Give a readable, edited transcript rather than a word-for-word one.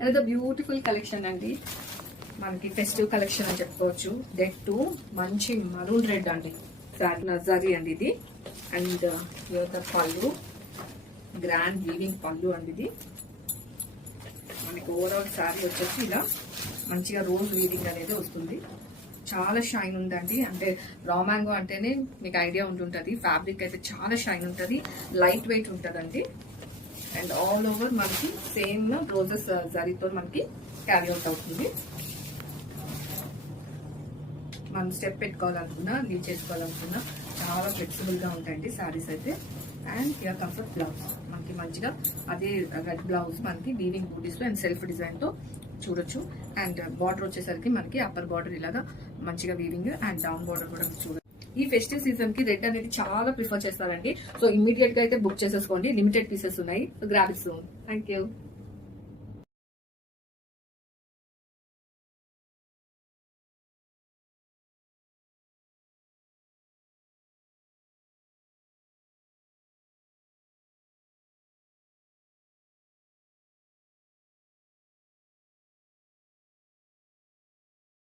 అనేది beautiful collection అండి, మనకి ఫెస్టివ్ కలెక్షన్ అని చెప్పుకోవచ్చు. డెట్ టు మంచి మరూన్ రెడ్ అండి, నజారీ అండి ఇది. అండ్ పళ్ళు, గ్రాండ్ వీవింగ్ పళ్ళు అండి ఇది. మనకి ఓవరాల్ శారీ వచ్చేసి ఇలా మంచిగా రోజ్ వీవింగ్ అనేది వస్తుంది. చాలా షైన్ ఉందండి, అంటే రా మ్యాంగో అంటేనే మీకు ఐడియా ఉంటుంటుంది. ఫ్యాబ్రిక్ అయితే చాలా షైన్ ఉంటుంది, లైట్ వెయిట్ ఉంటుందండి. అండ్ ఆల్ ఓవర్ మనకి సేమ్ రోజెస్ జరీతో మనకి క్యారీ అవుట్ అవుతుంది. మనం స్టెప్ పెట్టుకోవాలనుకున్నా, లీవ్ చేసుకోవాలనుకున్నా చాలా ఫ్లెక్సిబుల్ గా ఉంటాయండి శారీస్ అయితే. అండ్ హియర్ కమ్స్ బ్లౌజ్, మనకి మంచిగా అదే రెడ్ బ్లౌజ్ మనకి వీవింగ్ బూటీస్ తో అండ్ సెల్ఫ్ డిజైన్ తో చూడొచ్చు. అండ్ బార్డర్ వచ్చేసరికి మనకి అప్పర్ బార్డర్ ఇలాగా మంచిగా వీవింగ్ అండ్ డౌన్ బార్డర్ కూడా చూడొచ్చు. ఈ ఫెస్టివ్ సీజన్ కి రెడ్ అనేది చాలా ప్రిఫర్ చేస్తారండి. సో ఇమ్మీడియట్ గా అయితే బుక్ చేసేసుకోండి, లిమిటెడ్ పీసెస్ ఉన్నాయి. So grab it soon. Thank you.